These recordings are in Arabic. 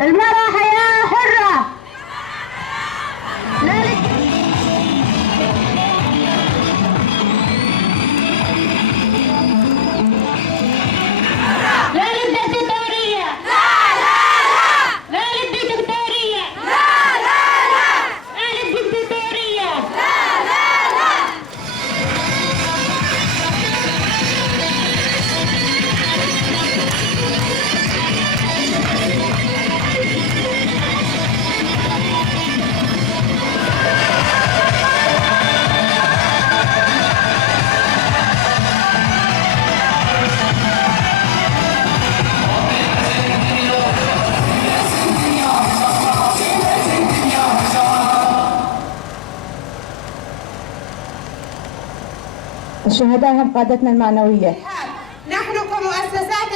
المرأة حياة حرة. لا للدكتاتورية. لا لا لا. لا للدكتاتورية. لا لا لا. لا للدكتاتورية. لا لا لا. الشهداء هم قادتنا المعنوية. نحن كمؤسسات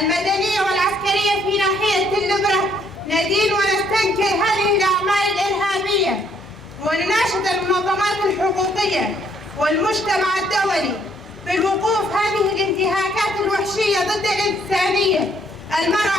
المدنية والعسكرية في ناحية تل برة ندين ونستنكر هذه الأعمال الإرهابية، ونناشد المنظمات الحقوقية والمجتمع الدولي بالوقوف هذه الانتهاكات الوحشية ضد الإنسانية. المرأة